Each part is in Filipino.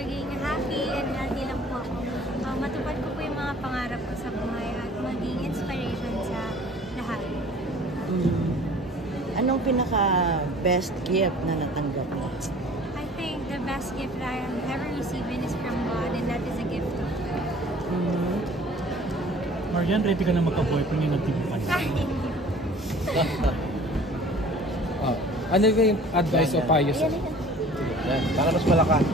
maging happy and healthy lang po ako. Matupad ko po yung mga pangarap ko sa buhay at maging inspiration sa lahat. Anong pinaka-best gift na natanggap mo? I think the best gift that I have ever received is from God, and that is a gift of God. Marian, ready ka na magka-boyfriend yung nagtibukan? Ano yung advice o payo sa... Yan, para mas malakas.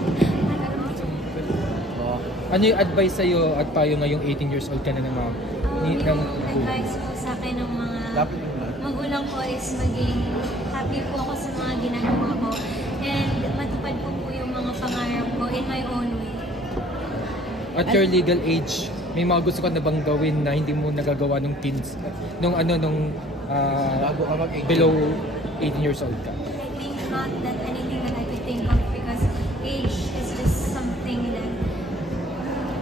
Ano yung advice sa'yo at payo ngayong 18 years old ka na naman? Yung advice ko sa akin ng mga magulang ko is maging happy po ako sa mga ginagawa ko and matupad po yung mga pangarap ko in my own way. At your legal age, may mga gusto ka na bang gawin na hindi mo nagagawa nung teens? Below 18 years old ka? I think not that anything that I could think of because age is just something that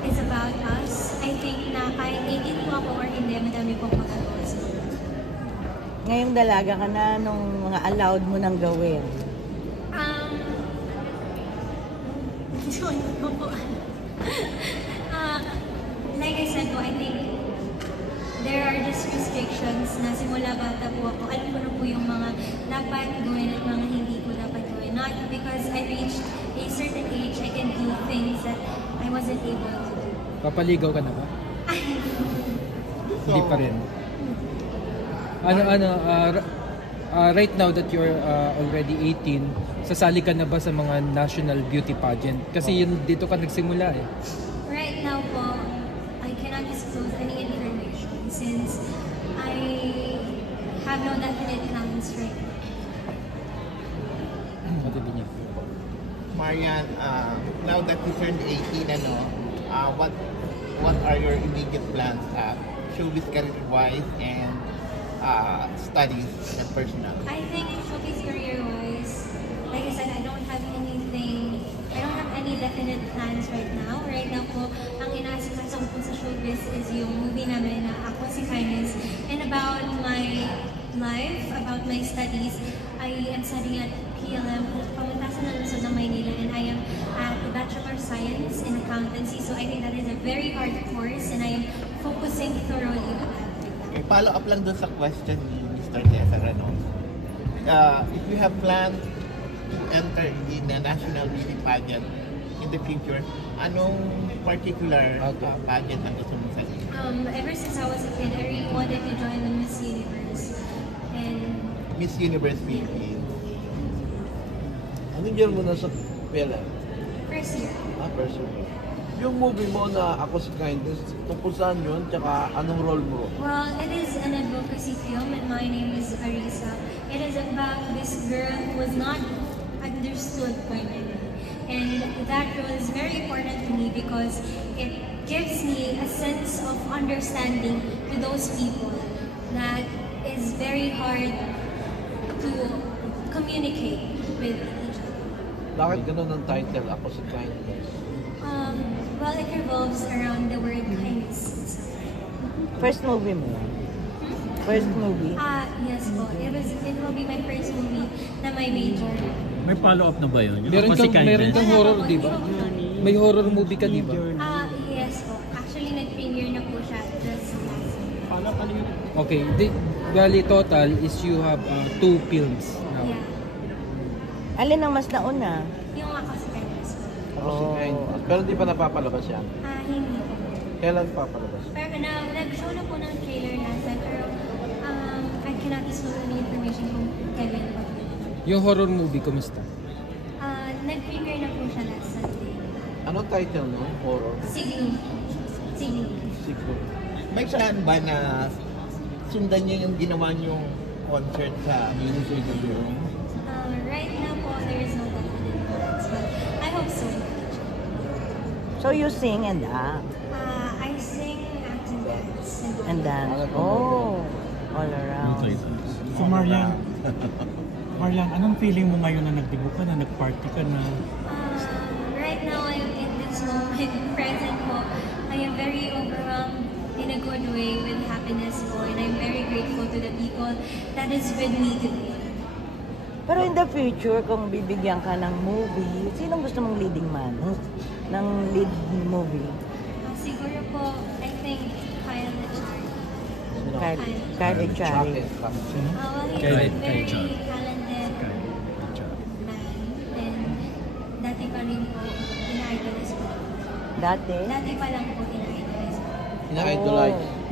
is about us. I think na kahit 18 po ako or hindi, madami pong magagawa sa mga. Ngayong dalaga ka na, nung mga allowed mo nang gawin? Like I said po, I think there are just restrictions na simula bata po ako. Alam ko na po yung mga dapat gawin at mga hindi ko dapat gawin. Not because I reached a certain age, I can do things that I wasn't able to do. Papaligaw ka na ba? Hindi pa rin. Right now that you're already 18, sasali ka na ba sa mga national beauty pageant? Kasi yun dito ka nagsimula eh. Right now po, I cannot disclose any information since I have no definite plans right now. Marian, now that you turned 18, what are your immediate plans, showbiz career-wise and studies and personal? I think showbiz career-wise, like I said, I don't have any definite plans right now. Right now po, ang inaasikaso ko po sa showbiz is yung movie namin na Ako Si Kindness. And about my life, about my studies, I am studying at PLM, Pamatasan ng Lungsod ng Maynila, and I am at the Bachelor of Science in Accountancy. So I think that is a very hard course and I am focusing thoroughly on that. Okay, follow up lang dun sa question ni Mr. Cesar, if you have planned to enter in the national beauty pageant in the future, anong particular pageant ang gusto mo sa ever since I was a kid, I really wanted to join the Miss Universe. And Miss Universe Philippines? Anong year mo na sa PLM? first year. First year. Yung movie mo na Ako Si Kindness, tungkol saan yun? Tsaka anong role mo? Well, it is an advocacy film and my name is Arisa. It is about this girl who was not understood by many. And that role is very important to me because it gives me a sense of understanding to those people that is very hard to communicate with each other. Bakit ganun ang title, Ako Si Kindness? Well, it revolves around the word kindness. First movie mo? First movie? Yes po. It will be my first movie na may major. May follow-up na ba yun? Meron kang horror, di ba? May horror movie ka, di ba? Yes po. Actually, nag-premiere na po siya just last week. Okay. Bali total is you have 2 films now. Yeah. Alin ang mas nauna? Yung Ako Si Kindness po. Ako Si Kindness. Pero di pa napapalabas yan? Hindi po. Kailan papalabas? Pero nag-show na po ng trailer last time, pero I cannot disclose any information kung kailan pa po. Yung horror movie, kumusta? Nag-premiere na po siya last Sunday. Anong title no? Horror? Signal. Signal. May plan ba na sundan niyo yung ginawa niyong concert sa Music Room? Right now po, there is no definite plans, but I hope so. So you sing and act? I sing, act, and dance. And dance? Oh, all around. So Marian, anong feeling mo ngayon na nagdibo ka na, nag-party ka na? Right now, I am in this moment, present po. I am very overwhelmed in a good way with happiness po, and I'm very grateful to the people that is with me today. Pero in the future, kung bibigyan ka ng movie, sinong gusto mong leading man? ng lead movie? Siguro po, I think, Kyle Echari. Kyle Echari. Well, he's Kyle a very Echari. talented man. And dati pa rin po, ina-idolize ko. Dati? Dati pa lang po ina-idolize ko. Ina-idolize. Oh.